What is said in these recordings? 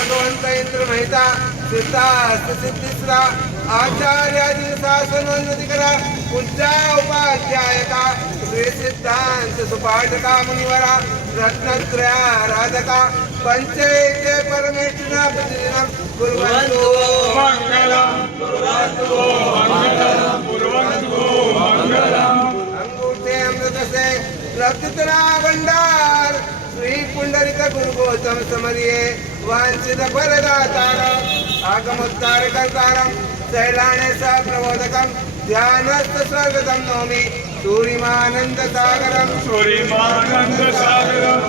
भगवंत इंद्र महिता सिद्धिस्रा आचार्यादी शासनोन्नति करा पूज्या उपाध्यायका श्री सिद्धांत सुपाठका मुनिवरा रत्नत्रयाराधका पंचैक्य परमेष्ठिना प्रतिदिनं कुर्वन्तु मंगलम कुर्वन्तु मंगलम अंगूठे अमृत से रक्तरा भंडार श्री पुंडरिक गुरु गौतम समरिये वांछित फलदातार आगमोत्तार कर्तारं शैलाने स प्रबोधकं ध्यानस्थ स्वर्गदं नौमि सूरिमानंद सागरं सूरिमानंद सागरम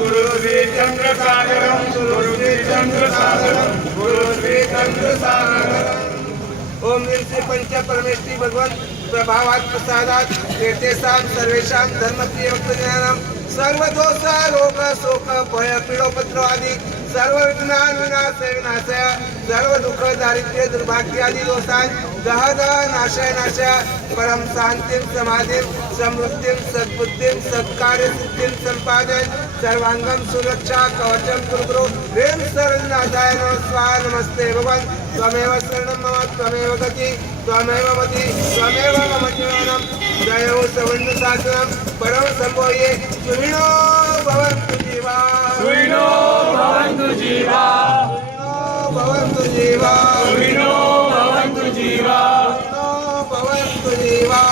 गुरुश्री चंद्र सागरम गुरुश्री चंद्र सागरम गुरुश्री चंद्र सागरं ओम निर्षि पंच परमेष्ठी भगवत प्रभावात प्रसादात कीर्तेसां सर्वेषां धर्मप्रिय भक्तजनानां सर्वदोष रोग शोक भय पीडोपद्रवादी सर्व विघ्नान विनाशय सर्व दुःख दारिद्र्य दुर्भाग्य आदी दोषां दहद नाशय परम शांतिं समाधिं समृद्धिं सद्बुद्धिं सत्कार्य सिद्धिं संपादन सर्वांगम सुरक्षा कवचम गुरुगुरु प्रेम शरणनाथाय नमः नमस्ते भगवान त्वमेव शरणं मम त्वमेव गति त्वमेव मति त्वमेव मम जीवनं जयो सवर्ण शासनं परम संभोये सुखिनो भवन्तु जीवा सुखिनो भवन्तु जीवा भवन्तु जीवा सुखिनो भवन्तु जीवा भवन्तु जीवा